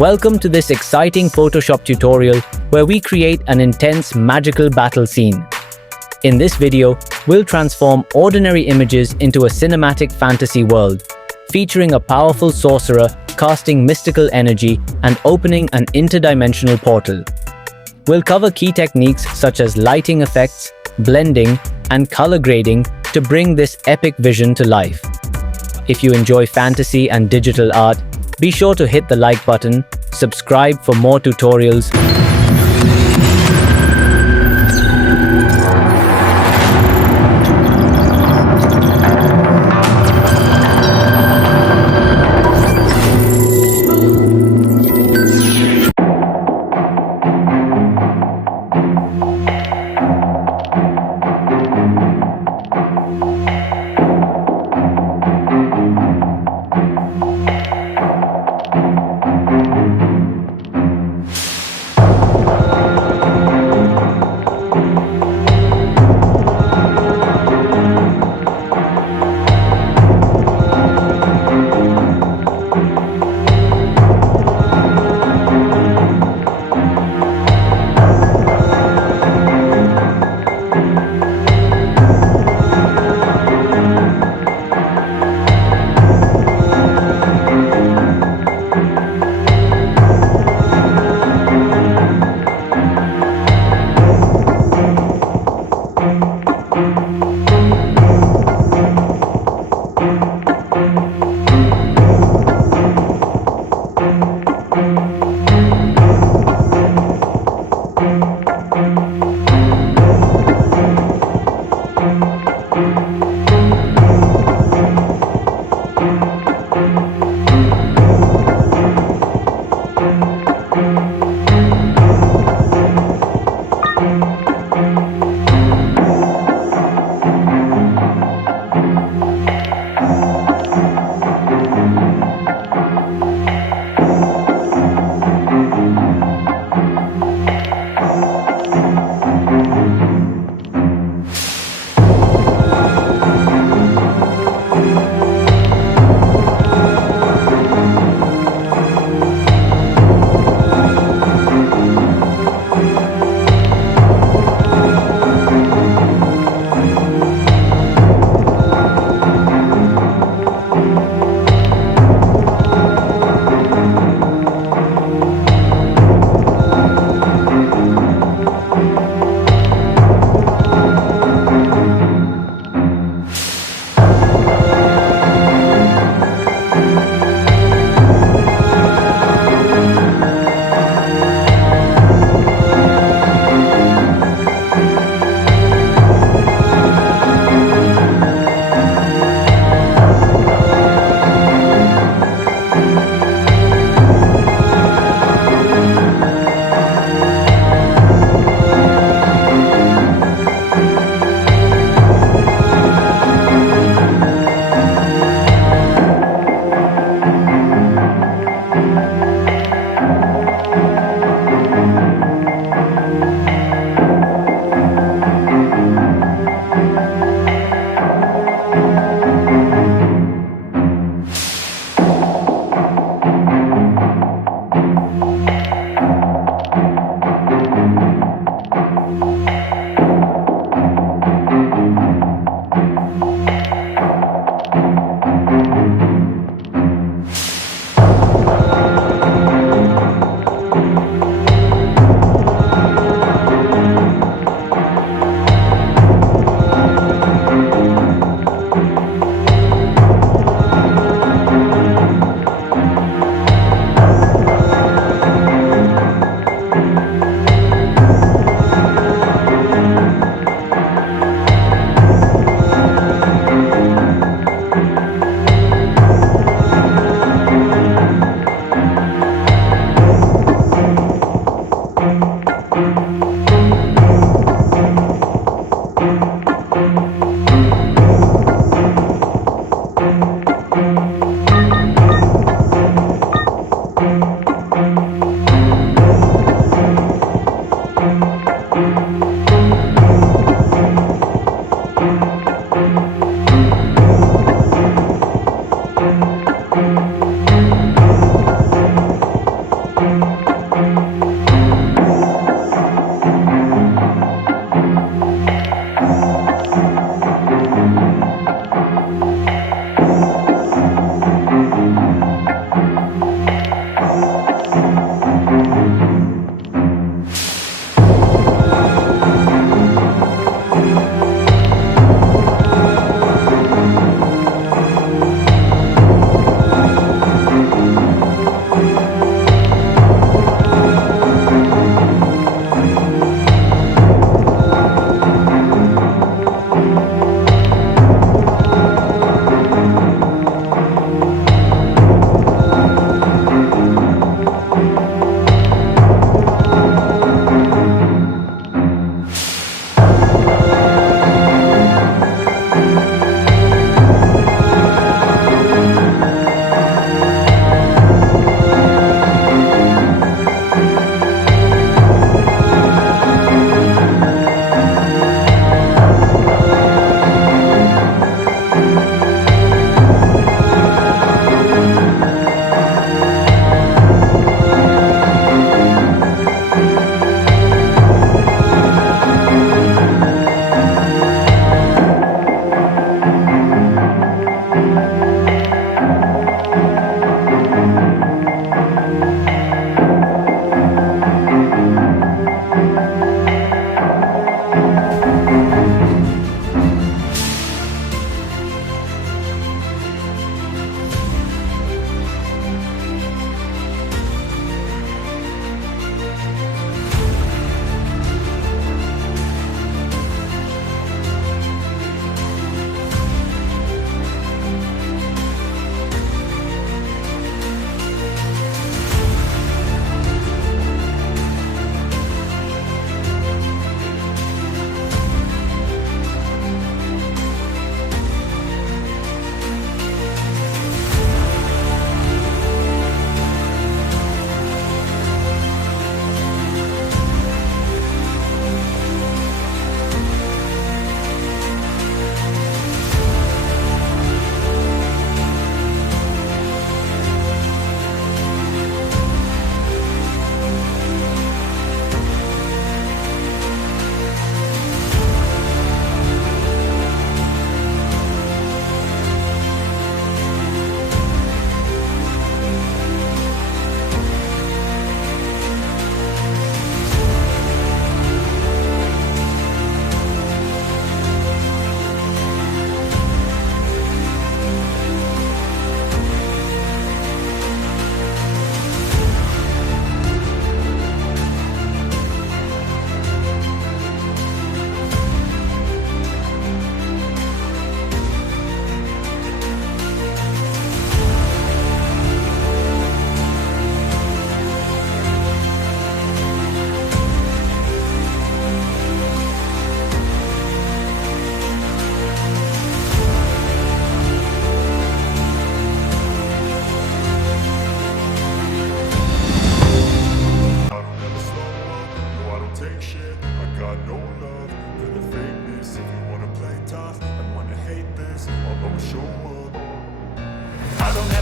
Welcome to this exciting Photoshop tutorial where we create an intense magical battle scene. In this video, we'll transform ordinary images into a cinematic fantasy world, featuring a powerful sorcerer casting mystical energy and opening an interdimensional portal. We'll cover key techniques such as lighting effects, blending, and color grading to bring this epic vision to life. If you enjoy fantasy and digital art, be sure to hit the like button, subscribe for more tutorials.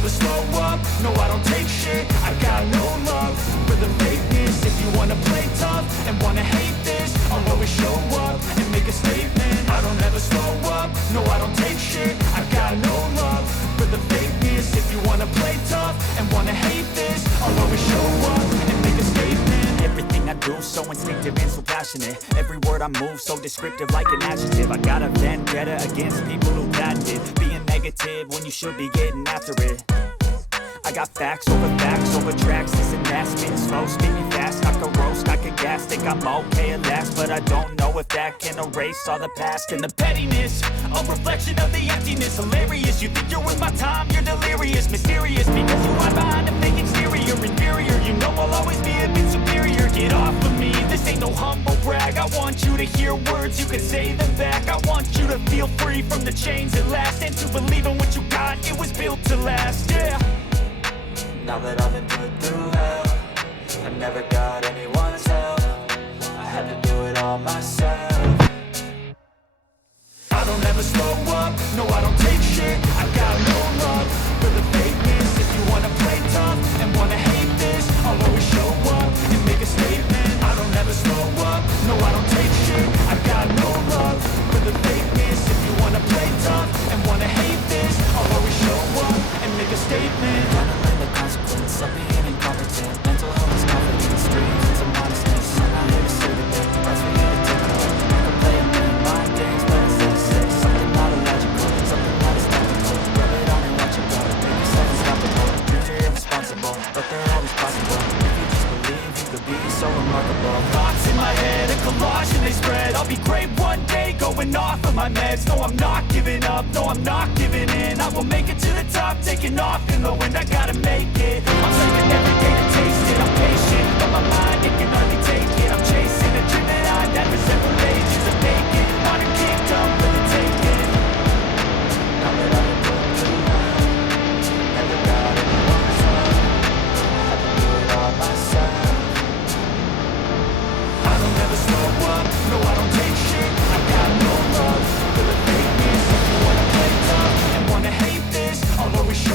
never slow up, no I don't take shit. I got no love for the fakeness. If you wanna play tough and wanna hate this, I'll always show up and make a statement. I don't ever slow up, no I don't take shit. I got no love for the fakeness. If you wanna play tough and wanna hate this, I'll always show up and make a statement. Everything I do so instinctive and so passionate. Every word I move so descriptive like an adjective. I got a vendetta against people who patented being negative when you should be getting after it. I got facts over tracks. This and that, spitting slow, speaking fast. I could roast, I could gas, think I'm okay at last, but I don't know if that can erase all the past. And the pettiness, a reflection of the emptiness. Hilarious, you think you're worth my time, you're delirious. Mysterious, because you hide behind a fake exterior. Inferior, you know I'll always be a bit superior. Get off of me, this ain't no humble brag. I want you to hear words, you can say them back. I want you to feel free from the chains at last, and to believe in what you got, it was built to last, yeah. Now that I've been put through hell, I never got anyone's help. I had to do it all myself. I don't ever slow up, no I don't take shit. I got no love for the fakeness. If you wanna play tough and wanna hate this, I'll always show up and make a statement. I don't ever slow up, no I don't take shit. I got no love for the fakeness. If you wanna play tough and wanna hate this, I'll always show up and make a statement. Consequence of being incompetent. Mental health is confidence, dreams and some modestness. I'm not here to save it, then price for you to take home. I can play a million mind games, but instead of say something not illogical, something that is tactical. Rub it on and watch it go. Make yourself unstoppable. Dreams are irresponsible, but they're always possible. If you just believe, you could be so remarkable. Thoughts in my head, a collage and they spread. I'll be great one day, going off of my meds. No, I'm not giving up, no, I'm not giving in. I will make it to the top, taking off in the wind. I gotta make it, I'm taking every day to taste it.